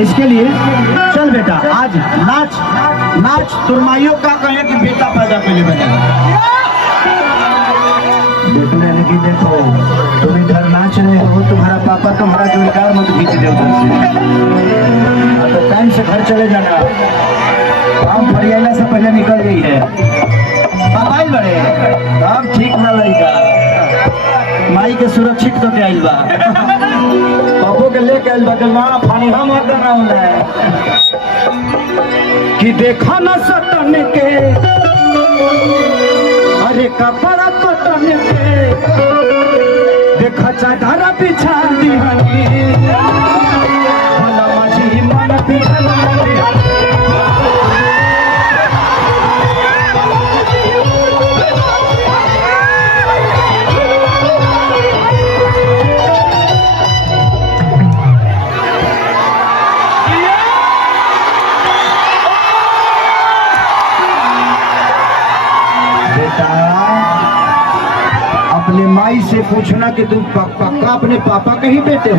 इसके लिए चल बेटा आज नाच नाच तुरमाइयों का कहे कि बेटा पैदा पहले बनेगा। देखो देखो तुम इधर नाच रहे हो, तुम्हारा पापा तुम्हारा जोड़कार मत खींच दे उधर से। तो टाइम से घर चले जाना, काम फरियाला से पहले निकल गई है। पापा बड़े अब ठीक ना लगेगा, माई के सुरक्षित तो के आइल बा, पापो के लेके आइल बा के ना पानी हम मत ना होला है कि देखा ना सटन के अरे कपड़ा कटन के देखा चादर बिछा दिहनी भला माझी मन बिछला अपने माई से पूछना कि तुम पक्का अपने पापा के ही बेटे हो।